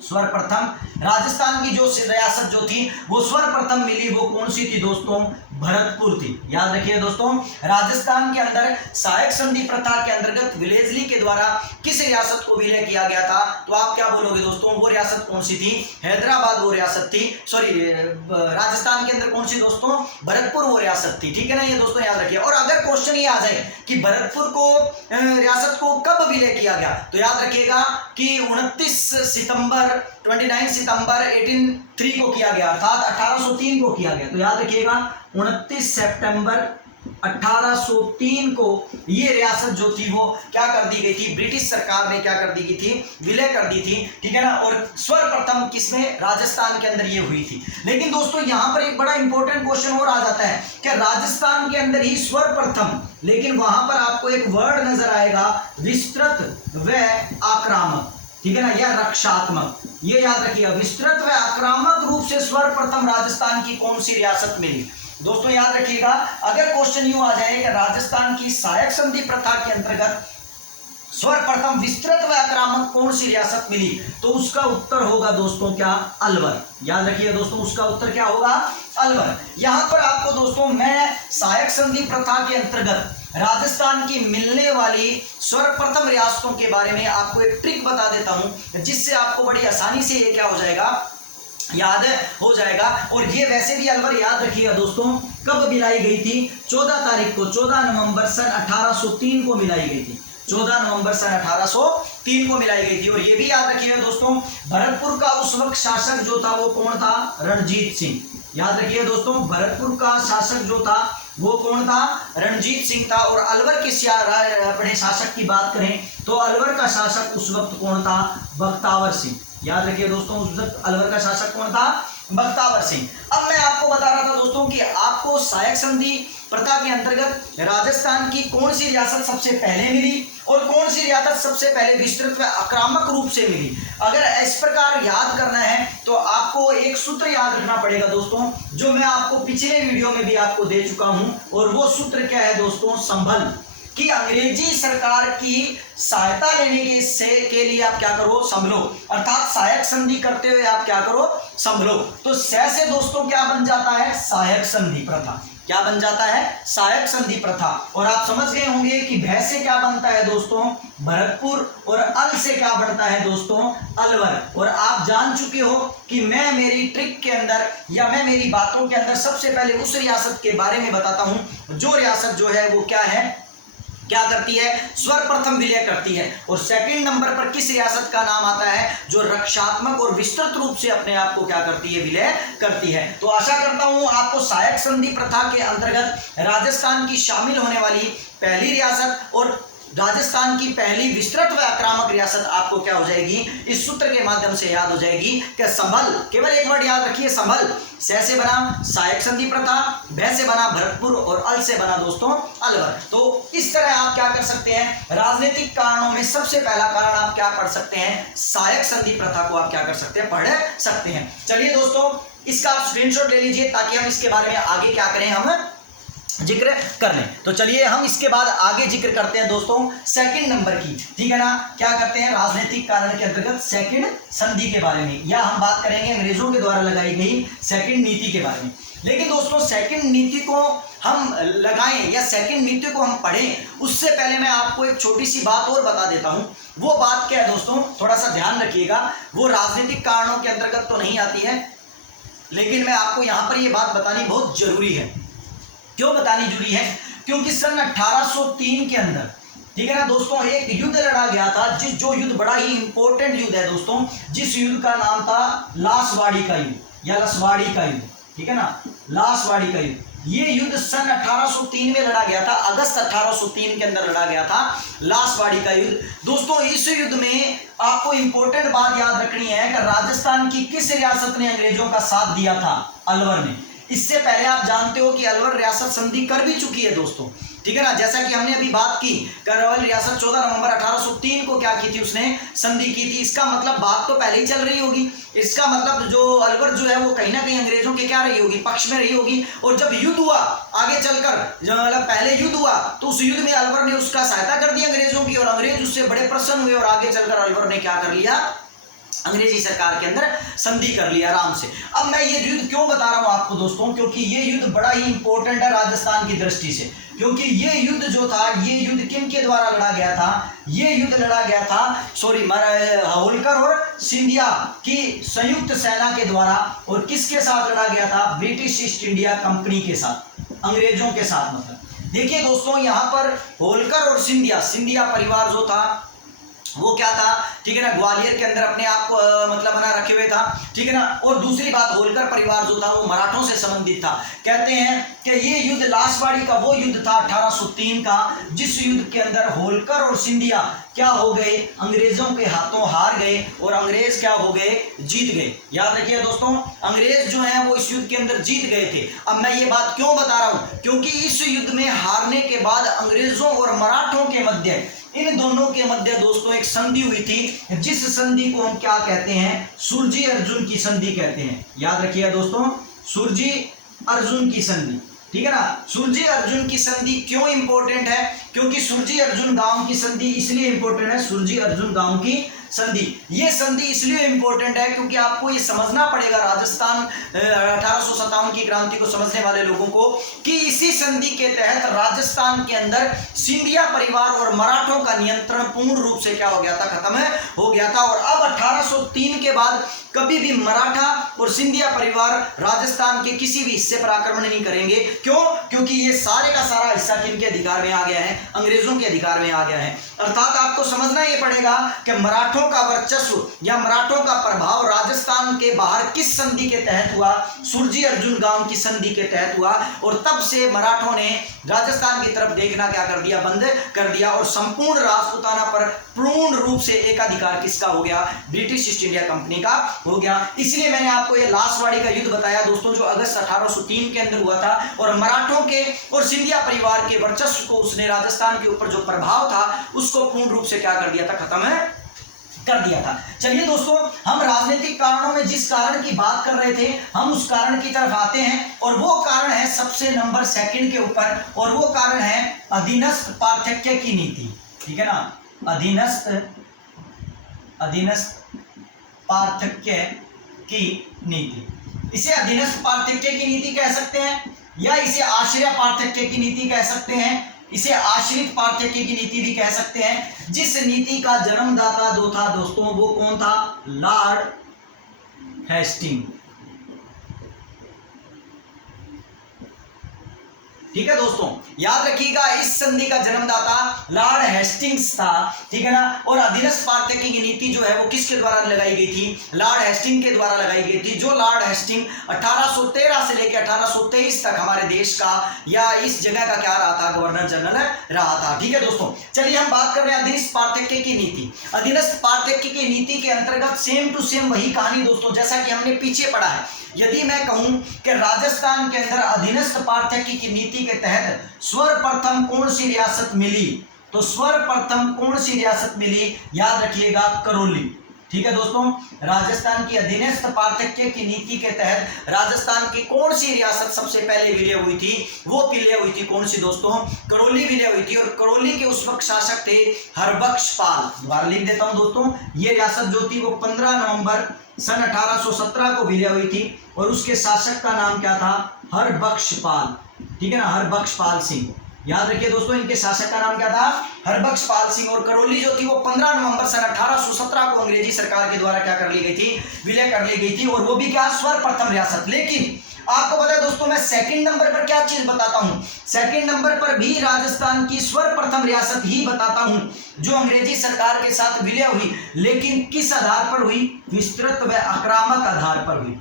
सर्वप्रथम राजस्थान की जो रियासत जो थी वो सर्वप्रथम मिली, वो कौन सी थी दोस्तों? भरतपुर थी। याद रखिए दोस्तों, राजस्थान के अंदर सायक संधि प्रथा के अंतर्गत वेलेस्ली के द्वारा किस रियासत को विलय किया गया था? तो आप क्या बोलोगे दोस्तों, वो रियासत कौन सी थी? हैदराबाद वो रियासत थी, सॉरी राजस्थान के अंदर कौन सी दोस्तों? भरतपुर वो रियासत थी, ठीक है ना, ये दोस्तों याद रखिए। और अगर क्वेश्चन ये आ जाए कि भरतपुर को रियासत को कब विलय किया गया, तो याद रखिएगा कि 29 सितंबर 1803 को किया गया, अर्थात 1803 को किया गया। तो याद रखिएगा 29 सितंबर 1803 को ये रियासत जो थी वो क्या कर दी गई थी, ब्रिटिश सरकार ने क्या कर दी गई थी, विलय कर दी थी, ठीक है ना। और सर्वप्रथम किसमें? राजस्थान के अंदर ये हुई थी। लेकिन दोस्तों यहां पर एक बड़ा इंपॉर्टेंट क्वेश्चन और आ जाता है कि राजस्थान के अंदर ही सर्वप्रथम, लेकिन वहां पर आपको एक वर्ड नजर आएगा, विस्तृत व आक्रामक, ठीक है ना, या रक्षात्मक। ये याद रखिएगा, विस्तृत व आक्रामक रूप से सर्वप्रथम राजस्थान की कौन सी रियासत मिली। दोस्तों याद रखिएगा, अगर क्वेश्चन यूं आ जाए कि राजस्थान की सायक संधि प्रथा के अंतर्गत सर्वप्रथम विस्तृत व आक्रामक कौन सी रियासत मिली, तो उसका उत्तर होगा दोस्तों क्या? अलवर। याद रखिए दोस्तों, उसका उत्तर क्या होगा? अलवर। यहां पर आपको दोस्तों मैं सायक संधि प्रथा के अंतर्गत राजस्थान की मिलने वाली सर्वप्रथम रियासतों के बारे में आपको एक ट्रिक बता देता हूं, जिससे आपको बड़ी आसानी से ये क्या हो जाएगा, याद हो जाएगा। और ये वैसे भी अलवर याद रखिएगा दोस्तों कब मिलाई गई थी? 14 तारीख को, 14 नवंबर सन 1803 को मिलाई गई थी। 14 नवंबर सन 1803 को मिलाई गई थी। और ये भी याद रखिएगा दोस्तों, भरतपुर का उस वक्त शासक जो था वो कौन था? रणजीत सिंह। याद रखिए दोस्तों, भरतपुर का शासक जो था वो कौन था? रणजीत सिंह था। और अलवर के अपने शासक की बात करें तो अलवर का शासक उस वक्त कौन था? बख्तावर सिंह। याद रखिए दोस्तों, उस वक्त अलवर का शासक कौन था? बख्तावर सिंह। अब मैं आपको बता रहा था दोस्तों कि आपको सहायक संधि प्रथा के अंतर्गत राजस्थान की कौन सी रियासत सबसे पहले मिली और कौन सी रियासत सबसे पहले विस्तृत व आक्रामक रूप से मिली। अगर इस प्रकार याद करना है तो आपको एक सूत्र याद रखना पड़ेगा दोस्तों, जो मैं आपको पिछले वीडियो में भी आपको दे चुका हूं। और वो सूत्र क्या है दोस्तों? संभल। कि अंग्रेजी सरकार की सहायता लेने के लिए आप क्या करो? संभलो। अर्थात सहायक संधि करते हुए आप क्या करो? संभलो। तो से दोस्तों क्या बन जाता है? सहायक संधि प्रथा। क्या बन जाता है? सहायक संधि प्रथा। और आप समझ गए होंगे कि भय से क्या बनता है दोस्तों? भरतपुर। और अल से क्या बनता है दोस्तों? अलवर। और आप जान चुके हो कि मैं मेरी ट्रिक के अंदर या मैं मेरी बातों के अंदर सबसे पहले उस रियासत के बारे में बताता हूं जो रियासत जो है वो क्या है, क्या करती है? स्वर प्रथम विलय करती है। और सेकंड नंबर पर किस रियासत का नाम आता है? जो रक्षात्मक और विस्तृत रूप से अपने आप को क्या करती है? विलय करती है। तो आशा करता हूं आपको सहायक संधि प्रथा के अंतर्गत राजस्थान की शामिल होने वाली पहली रियासत और राजस्थान की पहली विस्तृत व आक्रामक रियासत आपको क्या हो जाएगी? इस सूत्र के माध्यम से याद हो जाएगी कि संभल। केवल एक वर्ड याद रखिए, संभल। से बना सहायक संधि प्रथा, भय से बना भरतपुर और अल से बना दोस्तों अलवर। तो इस तरह आप क्या कर सकते हैं? राजनीतिक कारणों में सबसे पहला कारण आप क्या पढ़ सकते हैं? सहायक संधि प्रथा को आप क्या कर सकते हैं? पढ़ सकते हैं। चलिए दोस्तों, इसका आप स्क्रीनशॉट ले लीजिए ताकि हम इसके बारे में आगे क्या करें, हम जिक्र कर लें। तो चलिए हम इसके बाद आगे जिक्र करते हैं दोस्तों सेकंड नंबर की। ठीक है ना? क्या करते हैं? राजनीतिक कारण के अंतर्गत सेकंड संधि के बारे में, या हम बात करेंगे अंग्रेजों के द्वारा लगाई गई सेकंड नीति के बारे में। लेकिन दोस्तों सेकंड नीति को हम लगाएं या सेकंड नीति को हम पढ़ें उससे पहले मैं आपको एक छोटी सी बात और बता देता हूं। वो बात क्या है दोस्तों? थोड़ा सा ध्यान रखिएगा। वो राजनीतिक कारणों के अंतर्गत तो नहीं आती है, लेकिन मैं आपको यहां पर यह बात बतानी बहुत जरूरी है। क्यों बतानी जरूरी है? क्योंकि सन 1803 के अंदर, ठीक है ना दोस्तों, एक युद्ध लड़ा गया था, जो युद्ध बड़ा ही इंपॉर्टेंट युद्ध है दोस्तों, जिस युद्ध का नाम था लासवाड़ी का युद्ध या लसवाड़ी का युद्ध। ठीक है ना? लासवाड़ी का युद्ध। ये युद्ध सन 1803 में लड़ा गया था, अगस्त 1803 के अंदर लड़ा गया था लासवाड़ी का युद्ध। दोस्तों इस युद्ध में आपको इंपॉर्टेंट बात याद रखनी है कि राजस्थान की किस रियासत ने अंग्रेजों का साथ दिया था? अलवर ने। इससे पहले आप जानते हो कि अलवर रियासत संधि कर भी चुकी है दोस्तों। ठीक है ना? जैसा कि हमने अभी बात की, करवल रियासत 14 नवंबर 1803 को क्या की थी? उसने संधि की थी। इसका मतलब बात तो पहले ही चल रही होगी। इसका मतलब जो अलवर जो है वो कहीं ना कहीं अंग्रेजों के क्या रही होगी? पक्ष में रही होगी। और जब युद्ध हुआ आगे चलकर, जब मतलब पहले युद्ध हुआ तो उस युद्ध में अलवर ने उसका सहायता कर दी अंग्रेजों की, और अंग्रेज उससे बड़े प्रसन्न हुए और आगे चलकर अलवर ने क्या कर लिया? अंग्रेजी सरकार के अंदर संधि कर लिया आराम से। अब मैं ये युद्ध क्यों बता रहा हूं आपको दोस्तों? क्योंकि ये युद्ध बड़ा ही इंपॉर्टेंट है राजस्थान की दृष्टि से। क्योंकि ये युद्ध जो था, ये युद्ध किन के द्वारा लड़ा गया था? ये युद्ध लड़ा गया था होलकर और सिंधिया की संयुक्त सेना के द्वारा। और किसके साथ लड़ा गया था? ब्रिटिश ईस्ट इंडिया कंपनी के साथ, अंग्रेजों के साथ। मतलब देखिए दोस्तों, यहां पर होलकर और सिंधिया परिवार जो था वो क्या था? ठीक है ना? ग्वालियर के अंदर अपने आप को मतलब बना रखे हुए था। ठीक है ना? और दूसरी बात, होलकर परिवार जो था वो मराठों से संबंधित था। कहते हैं कि ये युद्ध लासवाड़ी का वो युद्ध था 1803 का, जिस युद्ध के अंदर होलकर और सिंधिया क्या हो गए? अंग्रेजों के हाथों हार गए और अंग्रेज क्या हो गए? जीत गए। याद रखिए दोस्तों, अंग्रेज जो है वो इस युद्ध के अंदर जीत गए थे। अब मैं ये बात क्यों बता रहा हूं? क्योंकि इस युद्ध में हारने के बाद अंग्रेजों और मराठों के मध्य, इन दोनों के मध्य दोस्तों एक संधि हुई थी, जिस संधि को हम क्या कहते हैं? सुरजी अर्जुन की संधि कहते हैं। याद रखिए दोस्तों, सुरजी अर्जुन की संधि। ठीक है ना? सुरजी अर्जुन की संधि क्यों इंपॉर्टेंट है? क्योंकि सुरजी अर्जुन गांव की संधि इसलिए इंपॉर्टेंट है, सुरजी अर्जुन गांव की संधि। ये संधि इसलिए इंपॉर्टेंट है क्योंकि आपको ये समझना पड़ेगा, राजस्थान 1857 की क्रांति को समझने वाले लोगों को, कि इसी संधि के तहत राजस्थान के अंदर सिंधिया परिवार और मराठों का नियंत्रण पूर्ण रूप से क्या हो गया था? खत्म हो गया था। और अब 1803 के बाद कभी भी मराठा और सिंधिया परिवार राजस्थान के किसी भी हिस्से पर आक्रमण नहीं करेंगे। क्यों? क्योंकि ये सारे का सारा हिस्सा किनके अधिकार में आ गया है? अंग्रेजों के अधिकार में आ गया है। अर्थात आपको समझना ये पड़ेगा कि मराठों का वर्चस्व या मराठों का प्रभाव राजस्थान के बाहर किस संधि के तहत हुआ, सुरजी अर्जुन गांव की संधि के तहत हुआ। और तब से मराठों ने राजस्थान की तरफ देखना क्या कर दिया, बंद कर दिया, और संपूर्ण राजपूताना पर पूर्ण रूप से एकाधिकार किसका हो गया, ब्रिटिश ईस्ट इंडिया कंपनी का हो गया। इसलिए मैंने आपको ये लासवाड़ी का युद्ध बताया दोस्तों, जो अगस्त 1803 के अंदर हुआ था, और मराठों के और सिंधिया परिवार के वर्चस्व को उसने राजस्थान के ऊपर जो प्रभाव था उसको पूर्ण रूप से क्या कर दिया था, खत्म कर दिया था। चलिए दोस्तों, हम राजनीतिक कारणों में जिस कारण की बात कर रहे थे हम उस कारण की तरफ आते हैं, और वो कारण है सबसे नंबर 2 के ऊपर, और वो कारण है अधीनस्थ पार्थक्य की नीति। ठीक है ना, अधीनस्थ पार्थक्य की नीति। इसे अधीनस्थ पार्थक्य की नीति कह सकते हैं, या इसे आश्रय पार्थक्य की नीति कह सकते हैं, इसे आश्रित पार्थक्य की नीति भी कह सकते हैं। जिस नीति का जन्मदाता जो था दोस्तों, वो कौन था, लॉर्ड हेस्टिंग। ठीक है दोस्तों, याद रखिएगा, इस संधि का जन्मदाता लॉर्ड हेस्टिंग्स था। ठीक है ना, और अधीनस्थ पार्थक्य की नीति जो है वो किसके द्वारा लगाई गई थी, लॉर्ड हेस्टिंग के द्वारा लगाई गई थी। जो लॉर्ड हेस्टिंग 1813 से लेकर 1823 तक हमारे देश का या इस जगह का क्या रहा था, गवर्नर जनरल रहा था। ठीक है दोस्तों, चलिए हम बात कर रहे हैं अधीनस्थ पार्थक्य की नीति। अधीनस्थ पार्थक्य की नीति के अंतर्गत सेम टू सेम वही कहानी दोस्तों, जैसा कि हमने पीछे पढ़ा है। यदि मैं कहूं कि राजस्थान के अंदर अधीनस्थ पार्थक्य की नीति के तहत सर्वप्रथम कौन सी रियासत मिली, तो सर्वप्रथम कौन सी रियासत मिली, याद रखिएगा, करौली। ठीक है दोस्तों, राजस्थान की अधीनस्थ पार्थक्य की नीति के तहत राजस्थान की कौन सी रियासत सबसे पहले विलय हुई थी, वो विलय हुई थी कौन सी दोस्तों, करौली विलय हुई थी। और करौली के उस वक्त शासक थे हरबख्श पाल। दोबारा लिख देता हूं दोस्तों, ये रियासत जो थी वो 15 नवंबर सन 1817 को विलय हुई थी, और उसके शासक का नाम क्या था, हरबख्श पाल। ठीक है ना, हरबख्श पाल सिंह। याद रखिए दोस्तों, इनके शासक का नाम क्या था, हरबख्श पाल सिंह। और करौली जो थी वो 15 नवंबर सन 1817 को अंग्रेजी सरकार के द्वारा क्या कर ली गई थी, विलय कर ली गई थी, और वो भी क्या, सर्वप्रथम रियासत। लेकिन आपको पता है दोस्तों, मैं सेकंड नंबर पर क्या चीज बताता हूं, सेकंड नंबर पर भी राजस्थान की सर्वप्रथम रियासत ही बताता हूं, जो अंग्रेजी सरकार के साथ विलय हुई, लेकिन किस आधार पर हुई, विस्तृत व आक्रामक आधार पर हुई।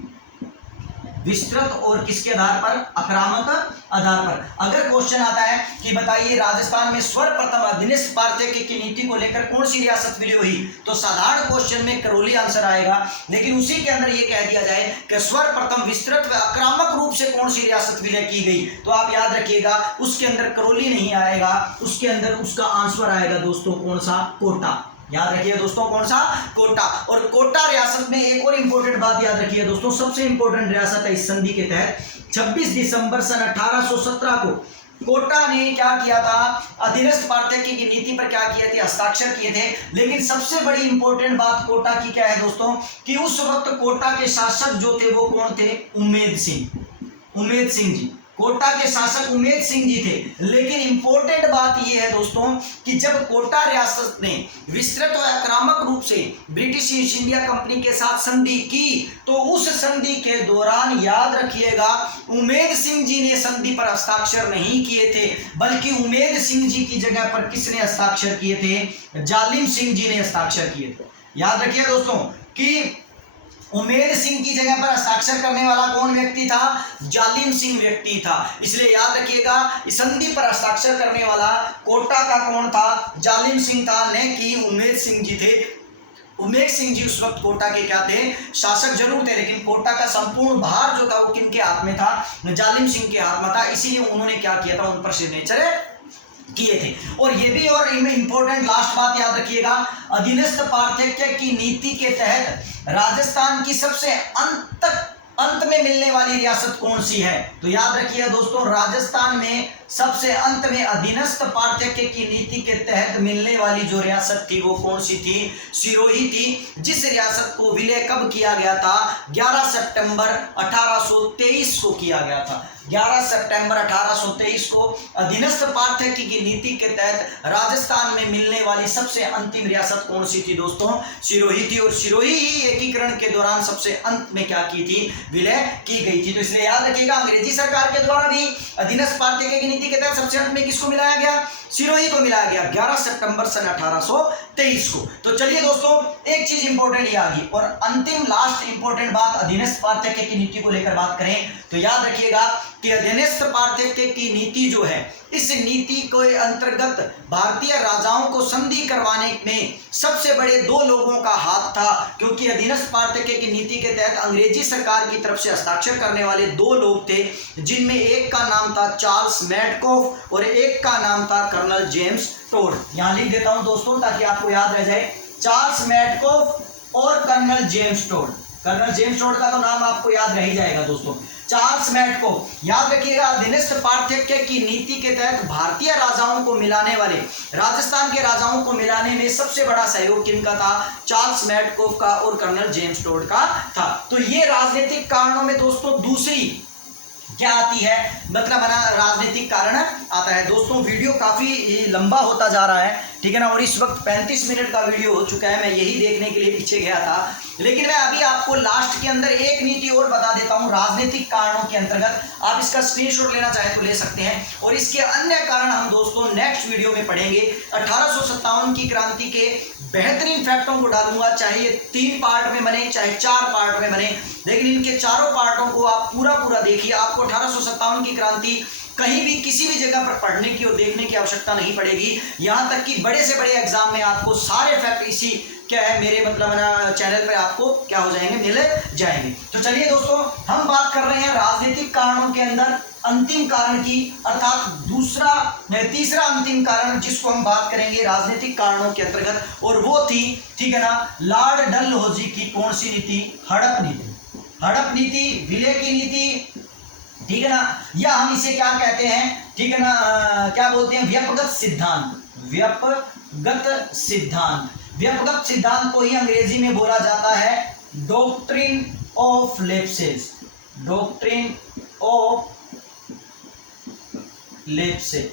विस्तृत और किसके आधार पर, आक्रामक आधार पर। अगर क्वेश्चन आता है कि बताइए राजस्थान में सर्वप्रथम अधीनस्थ पार्थक्य की नीति को लेकर कौन सी रियासत विलय हुई, तो साधारण क्वेश्चन में करौली आंसर आएगा। लेकिन उसी के अंदर यह कह दिया जाए कि सर्वप्रथम विस्तृत व आक्रामक रूप से कौन सी रियासत विलय की गई, तो आप याद रखिएगा उसके अंदर करौली नहीं आएगा, उसके अंदर उसका आंसर आएगा दोस्तों कौन सा, कोटा। याद रखिए दोस्तों, कौन सा, कोटा। और कोटा रियासत में एक और इंपॉर्टेंट बात याद रखिए दोस्तों, सबसे इंपॉर्टेंट रियासत है इस संधि के तहत। 26 दिसंबर सन 1817 को कोटा ने क्या किया था, अधीनस्थ पार्थक्य की नीति पर क्या किए थे, हस्ताक्षर किए थे। लेकिन सबसे बड़ी इंपॉर्टेंट बात कोटा की क्या है दोस्तों, कि उस वक्त कोटा के शासक जो थे वो कौन थे, उमेद सिंह जी। कोटा के शासक उमेद सिंह जी थे। लेकिन इंपॉर्टेंट बात यह है दोस्तों कि जब कोटा रियासत ने विस्तृत और आक्रामक रूप से ब्रिटिश ईस्ट इंडिया कंपनी के साथ संधि की, तो उस संधि के दौरान याद रखिएगा उमेद सिंह जी ने संधि पर हस्ताक्षर नहीं किए थे, बल्कि उमेद सिंह जी की जगह पर किसने हस्ताक्षर किए थे, जालिम सिंह जी ने हस्ताक्षर किए थे। याद रखिए दोस्तों कि उमेद सिंह की जगह पर हस्ताक्षर करने वाला कौन व्यक्ति था, जालिम सिंह व्यक्ति था। इसलिए याद रखिएगा इस संधि पर हस्ताक्षर करने वाला कोटा का कौन था, जालिम सिंह था, न कि उमेद सिंह जी थे। उमेद सिंह जी उस वक्त कोटा के क्या थे, शासक जरूर थे, लेकिन कोटा का संपूर्ण भार जो था वो किनके हाथ में था, जालिम सिंह के हाथ में था। इसीलिए उन्होंने क्या किया था, उन पर सिग्नेचर किए थे। और ये भी और इंपॉर्टेंट लास्ट बात याद रखिएगा, अधीनस्थ पार्थक्य की नीति के तहत राजस्थान की सबसे अंत में मिलने वाली रियासत कौन सी है, तो याद रखिए दोस्तों राजस्थान में सबसे अंत में अधीनस्थ पार्थक्य की नीति के तहत मिलने वाली जो रियासत थी वो कौन सी थी, सिरोही थी, जिस रियासत को विलय कब किया गया था, 11 सितंबर 1823 को किया गया था। 11 सितंबर 1823 को अधीनस्थ पार्थक्य की नीति के तहत राजस्थान में मिलने वाली सबसे अंतिम रियासत कौन सी थी दोस्तों, सिरोही थी। और सिरोही ही एकीकरण के दौरान सबसे अंत में क्या की थी, विलय की गई थी। तो इसलिए याद रखिएगा अंग्रेजी सरकार के द्वारा भी अधीनस्थ पार्थक्य की नीति के तहत सबसे अंत में किसको मिलाया गया, सिरोही को मिलाया गया 11 सितंबर सन 1823 को। तो चलिए दोस्तों, एक चीज इंपॉर्टेंट ये आ गई, और अंतिम लास्ट इंपॉर्टेंट बात अधीनस्थ पार्थक्य की नीति को लेकर बात करें तो याद रखिएगा कि अधीनस्थ पार्थक्य की नीति जो है, इस नीति के अंतर्गत भारतीय राजाओं को संधि करवाने में सबसे बड़े दो लोगों का हाथ था, क्योंकि अधीनस्थ पार्थक्य की नीति के तहत अंग्रेजी सरकार की तरफ से हस्ताक्षर करने वाले दो लोग थे, जिनमें एक का नाम था चार्ल्स मैडकॉफ और एक का नाम था कर्नल जेम्स टोड। यहां लिख देता हूं दोस्तों ताकि आपको याद रह जाए, चार्ल्स मैडकॉफ और colonel James Tod. Colonel James Tod का तो नाम आपको याद रह ही जाएगा दोस्तों। चार्ल्स मैडकॉफ, याद रखिएगा, अधीनस्थ पार्थक्य की नीति के तहत भारतीय राजाओं को मिलाने वाले, राजस्थान के राजाओं को मिलाने में सबसे बड़ा सहयोग किनका था? चार्ल्स मैडकॉफ का और कर्नल जेम्स टोड का था। तो ये राजनीतिक कारणों में दोस्तों दूसरी क्या आती है, मतलब राजनीतिक कारण आता है। दोस्तों वीडियो काफी लंबा होता जा रहा है, ठीक है ना, और इस वक्त 35 मिनट का वीडियो हो चुका है। मैं यही देखने के लिए पीछे गया था, लेकिन मैं अभी आपको लास्ट के अंदर एक नीति और बता देता हूं राजनीतिक कारणों के अंतर्गत। आप इसका स्क्रीनशॉट लेना चाहे तो ले सकते हैं, और इसके अन्य कारण हम दोस्तों नेक्स्ट वीडियो में पढ़ेंगे। 1857 की क्रांति के बेहतरीन फैक्टों को डालूंगा, चाहे ये 3 पार्ट में बने चाहे 4 पार्ट में बने, लेकिन इनके चारों पार्टों को आप पूरा देखिए। आपको 1857 की क्रांति कहीं भी किसी भी जगह पर पढ़ने की और देखने की आवश्यकता नहीं पड़ेगी। यहां तक कि बड़े से बड़े एग्जाम में आपको सारे फैक्ट इसी क्या है मेरे मतलब चैनल पे आपको क्या हो जाएंगे, मिल जाएंगे। तो चलिए दोस्तों, हम बात कर रहे हैं राजनीतिक कारणों के अंदर अंतिम कारण की, अर्थात तीसरा अंतिम कारण जिसको हम बात करेंगे राजनीतिक कारणों के अंतर्गत, और वो थी, ठीक है ना, लॉर्ड डलहौजी की कौन सी नीति? हड़प नीति। हड़प नीति, विलय की नीति, ठीक है ना, या हम इसे क्या कहते हैं, ठीक है ना, क्या बोलते हैं? व्यपगत सिद्धांत। व्यपगत सिद्धांत, व्यपगत सिद्धांत को ही अंग्रेजी में बोला जाता है डॉक्ट्रिन ऑफ लेप्सेस। डॉक्ट्रिन ऑफ लेप्सेस,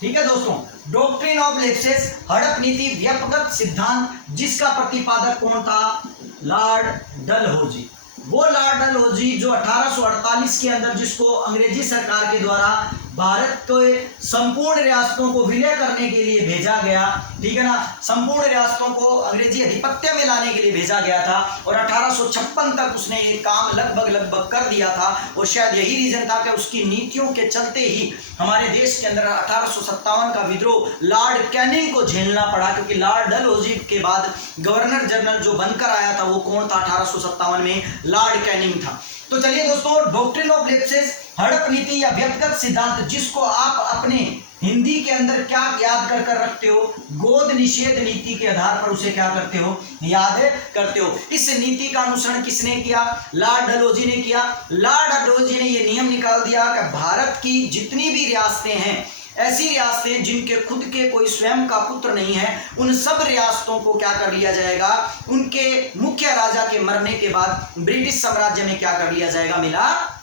ठीक है दोस्तों, डॉक्ट्रिन ऑफ लेप्सेस, हड़प नीति, व्यपगत सिद्धांत, जिसका प्रतिपादक कौन था? लॉर्ड डलहौजी। वो लॉर्ड डलहौजी जो 1848 के अंदर, जिसको अंग्रेजी सरकार के द्वारा भारत के संपूर्ण रियासतों को विलय करने के लिए भेजा गया, ठीक है ना, संपूर्ण रियासतों को अंग्रेजी अधिपत्य में लाने के लिए भेजा गया था, और 1856 तक उसने ये काम लगभग कर दिया था। और शायद यही रीजन था कि उसकी नीतियों के चलते ही हमारे देश के अंदर 1857 का विद्रोह लॉर्ड कैनिंग को झेलना पड़ा, क्योंकि लॉर्ड डलहौजी के बाद गवर्नर जनरल जो बनकर आया था वो कौन था 1857 में? लॉर्ड कैनिंग था। तो चलिए दोस्तों, डॉक्ट्रिन ऑफ लेप्सेस, हड़प नीति या व्यक्तिगत सिद्धांत, जिसको आप अपने हिंदी के अंदर क्या याद कर रखते हो? गोद निषेध नीति के आधार पर उसे क्या करते हो? याद करते हो। इस नीति का अनुसरण किसने किया? लॉर्ड डलहौजी ने किया। लॉर्ड डलहौजी ने यह नियम निकाल दिया कि भारत की जितनी भी रियासतें हैं, ऐसी रियासतें जिनके खुद के कोई स्वयं का पुत्र नहीं है, उन सब रियासतों को क्या कर लिया जाएगा? उनके मुख्य राजा के मरने के बाद ब्रिटिश साम्राज्य में क्या कर लिया जाएगा? मिला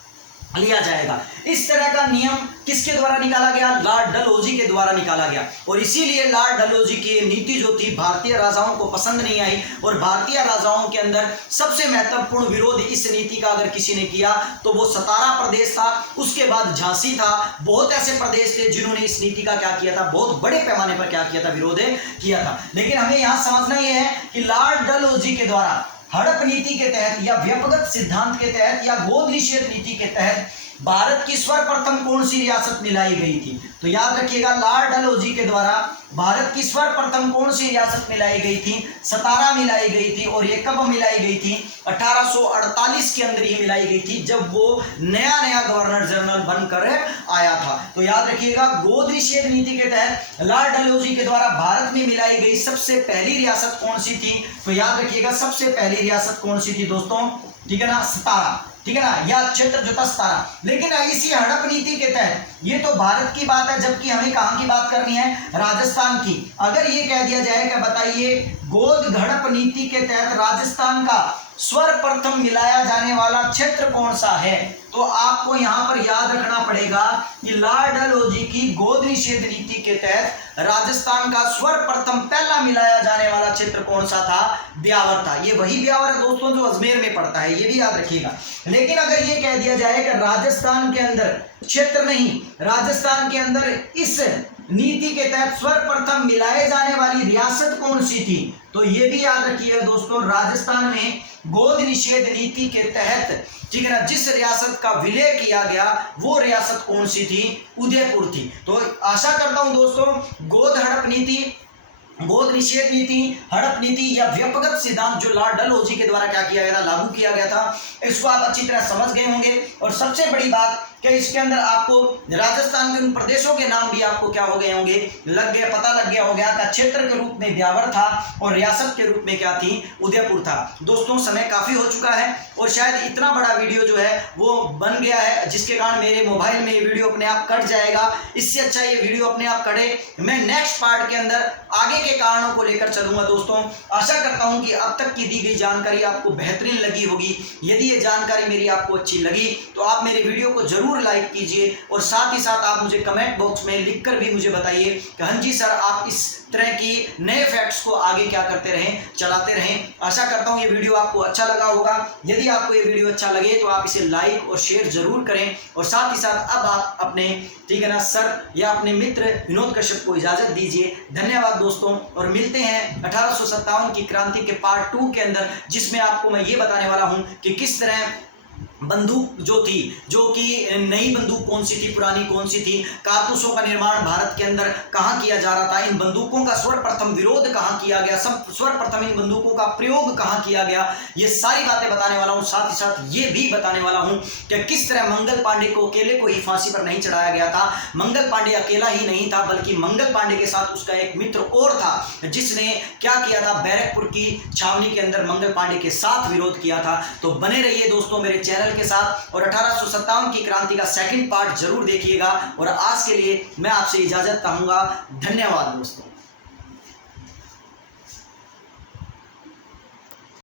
लिया जाएगा। इस तरह का नियम किसके द्वारा निकाला गया? लॉर्ड डलहौजी के द्वारा निकाला गया। और इसीलिए लॉर्ड डलहौजी की नीति जो थी भारतीय राजाओं को पसंद नहीं आई, और भारतीय राजाओं के अंदर सबसे महत्वपूर्ण विरोध इस नीति का अगर किसी ने किया तो वो सतारा प्रदेश था, उसके बाद झांसी था। बहुत ऐसे प्रदेश थे जिन्होंने इस नीति का क्या किया था? बहुत बड़े पैमाने पर क्या किया था? विरोध किया था। लेकिन हमें यहाँ समझना यह है कि लॉर्ड डलहौजी के द्वारा हड़प नीति के तहत या व्यपगत सिद्धांत के तहत या गोद निषेध नीति के तहत भारत की सर्वप्रथम कौन सी रियासत मिलाई गई थी? तो याद रखिएगा, लॉर्ड डलहौजी के द्वारा भारत की सर्वप्रथम कौन सी रियासत मिलाई गई थी? सतारा मिलाई गई थी। और ये कब मिलाई गई थी? 1848 के अंदर ही मिलाई गई थी, जब वो नया गवर्नर जनरल बनकर आया था। तो याद रखिएगा, गोद निषेध नीति के तहत लॉर्ड डलहौजी के द्वारा भारत में मिलाई गई सबसे पहली रियासत कौन सी थी? तो याद रखिएगा, सबसे पहली रियासत कौन सी थी दोस्तों? ठीक है ना, सतारा, ठीक है ना, या क्षेत्र जो था सतारा। लेकिन इसी हड़प नीति के तहत, ये तो भारत की बात है, जबकि हमें कहां की बात करनी है? राजस्थान की। अगर ये कह दिया जाए कि बताइए गोद हड़प नीति के तहत राजस्थान का सर्वप्रथम मिलाया जाने वाला क्षेत्र कौन सा है? तो आपको यहां पर याद रखना पड़ेगा कि लॉर्ड डलहौजी की गोद निषेध नीति के तहत राजस्थान का सर्वप्रथम पहला मिलाया जाने वाला क्षेत्र कौन सा था? ब्यावर था। ये वही ब्यावर है दोस्तों जो अजमेर में पड़ता है, ये भी याद रखिएगा। लेकिन अगर ये कह दिया जाए कि राजस्थान के अंदर क्षेत्र नहीं, राजस्थान के अंदर इस नीति के तहत सर्वप्रथम मिलाए जाने वाली रियासत कौन सी थी? तो ये भी याद रखिएगा दोस्तों, राजस्थान में गोद निषेध नीति के तहत, ठीक है ना, जिस रियासत का विलय किया गया वो रियासत कौन सी थी? उदयपुर थी। तो आशा करता हूं दोस्तों गोद हड़प नीति, गोद निषेध नीति, हड़प नीति या व्यक्तिगत सिद्धांत जो लॉर्ड डलहौजी के द्वारा क्या किया गया था, लागू किया गया था, इसको आप अच्छी तरह समझ गए होंगे। और सबसे बड़ी बात कि इसके अंदर आपको राजस्थान के उन प्रदेशों के नाम भी आपको क्या हो गए होंगे, लग गए, पता लग गया होगा कि क्षेत्र के रूप में ब्यावर था और रियासत के रूप में क्या थी? उदयपुर था। दोस्तों समय काफी हो चुका है और शायद इतना बड़ा वीडियो जो है वो बन गया है, जिसके कारण मेरे मोबाइल में ये वीडियो अपने आप कट जाएगा। इससे अच्छा ये वीडियो अपने आप कटे, मैं नेक्स्ट पार्ट के अंदर आगे के कारणों को लेकर चलूंगा। दोस्तों आशा करता हूं कि अब तक की दी गई जानकारी आपको बेहतरीन लगी होगी। यदि ये जानकारी मेरी आपको अच्छी लगी तो आप मेरे वीडियो को जरूर लाइक कीजिए और साथ ही साथ आप मुझे कमेंट बॉक्स में लिखकर भी मुझे बताइए कि हाँ जी सर, आप इस तरह की नए फैक्ट्स को आगे क्या करते रहें, चलाते रहें। आशा करता हूं ये वीडियो आपको अच्छा लगा होगा। यदि आपको ये वीडियो अच्छा लगे तो आप इसे लाइक और शेयर जरूर करें और साथ ही साथ अब आप अपने, ठीक है ना, सर या अपने मित्र विनोद कश्यप को इजाजत दीजिए। धन्यवाद दोस्तों, और मिलते हैं 1857 की क्रांति के पार्ट 2 के अंदर, जिसमें आपको मैं ये बताने वाला हूं कि किस तरह बंदूक जो थी, जो कि नई बंदूक कौन सी थी, पुरानी कौन सी थी, कारतूसों का निर्माण भारत के अंदर कहाँ किया जा रहा था, इन बंदूकों का सर्वप्रथम विरोध कहाँ किया गया, सब सर्वप्रथम इन बंदूकों का प्रयोग कहाँ किया गया, ये सारी बातें बताने वाला हूँ। साथ ही साथ ये भी बताने वाला हूँ कि किस तरह मंगल पांडे को अकेले को ही फांसी पर नहीं चढ़ाया गया था। मंगल पांडे अकेला ही नहीं था, बल्कि मंगल पांडे के साथ उसका एक मित्र और था, जिसने क्या किया था, बैरकपुर की छावनी के अंदर मंगल पांडे के साथ विरोध किया था। तो बने रहिए दोस्तों मेरे चैनल के साथ और 1857 की क्रांति का सेकंड पार्ट जरूर देखिएगा। और आज के लिए मैं आपसे इजाजत चाहूंगा। धन्यवाद दोस्तों।